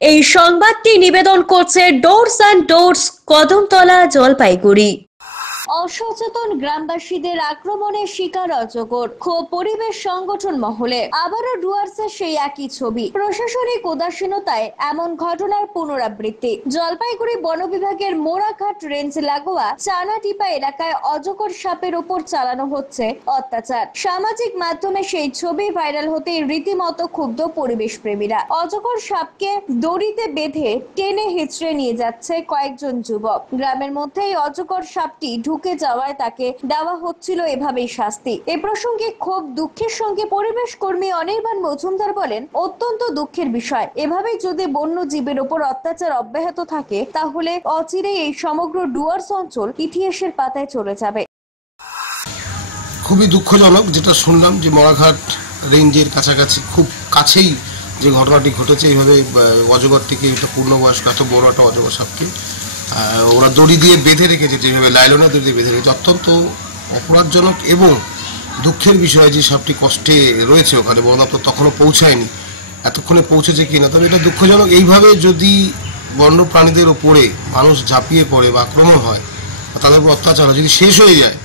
এই সংবাদটি নিবেদন করছে doors and doors, Kadamtala, Jalpaiguri. অসচেতন গ্রামবাসীদের আক্রমণের শিকার অজগর, ক্ষোভ পরিবেশ সংগঠন মহলে। আবারও ডুয়ার্সের সেই একই ছবি, প্রশাসনিক উদাসীনতায় এমন ঘটনার পুনরাবৃত্তি। জলপাইগুড়ি বন বিভাগের মোড়াঘাট রেঞ্জ লাগোয়া চানাটিপা এলাকায় অজগর সাপের উপর চালানো হচ্ছে অত্যাচার। সামাজিক মাধ্যমে সেই ছবি ভাইরাল হতে রীতিমতো ক্ষুব্ধ পরিবেশ প্রেমীরা। অজগর সাপকে দড়িতে বেঁধে টেনে হিচড়ে নিয়ে যাচ্ছে কয়েকজন যুবক। গ্রামের মধ্যেই অজগর সাপটি ঢুকে যাওয়ায় তাকে দেওয়া হচ্ছিল এভাবেই শাস্তি। এ প্রসঙ্গে খুব দুঃখের সঙ্গে পরিবেশ কর্মী অনির্বাণ মজুমদার বলেন, অত্যন্ত দুঃখের বিষয়। এভাবেই যদি বন্য জীবের উপর অত্যাচার অব্যাহত থাকে তাহলে অচিরেই এই সমগ্র ডুয়ার্স অঞ্চল ইতিহাসের পাতায় চলে যাবে। খুবই দুঃখজনক যেটা শুনলাম যে মোড়াঘাট রেঞ্জের কাছাকাছি খুব কাছেই যে ঘটনাটি ঘটেছে, এইভাবে অজগর থেকে একটা পূর্ণবয়স্ক এত বড় একটা অজগর সাপকে ওরা দড়ি দিয়ে বেঁধে রেখেছে, যেভাবে লাইলনের দড়ি দিয়ে বেঁধে রেখেছে, অত্যন্ত অপরাধজনক এবং দুঃখের বিষয় যে সাপটি কষ্টে রয়েছে ওখানে। বন দপ্তর তখনও পৌঁছায়নি, এতক্ষণে পৌঁছেছে কিনা। তবে এটা দুঃখজনক। এইভাবে যদি বন্য প্রাণীদের ওপরে মানুষ ঝাঁপিয়ে পড়ে বা আক্রমণ হয় বা তাদের উপর অত্যাচার হয়, যদি শেষ হয়ে যায়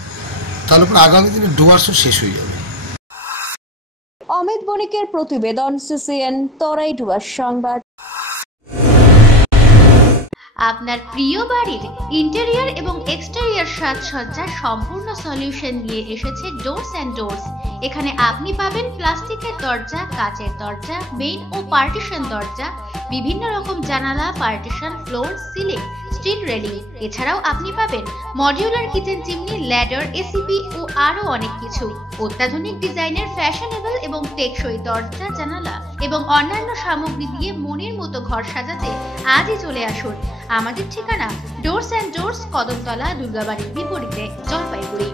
তাহলে পরে আগামী দিনে ডুয়ার্সও শেষ হয়ে যাবে। অমিত বণিকের প্রতিবেদন, সিসিএন, তরাই ডুয়ার্স সংবাদ। আপনার প্রিয় বাড়ির ইন্টেরিয়র এবং এক্সটেরিয়র সাজসজ্জার সম্পূর্ণ সলিউশন নিয়ে এসেছে ডোরস অ্যান্ড ডোরস। এখানে আপনি পাবেন প্লাস্টিকের দরজা, কাচের দরজা, মেইন ও পার্টিশন দরজা, বিভিন্ন রকম জানালা, partition, floor, ceiling, steel railing. এছাড়াও আপনি পাবেন modular kitchen chimney, ladder, ACP ও আরো অনেক কিছু। অত্যাধুনিক ডিজাইনের ফ্যাশনেবল এবং টেকসই দরজা, জানালা এবং অন্যান্য সামগ্রী দিয়ে মনের মতো ঘর সাজাতে আজই চলে আসুন। আমাদের ঠিকানা ডোরস অ্যান্ড ডোরস, কদমতলা, দুর্গাবাড়ির বিপরীতে, জলপাইগুড়ি।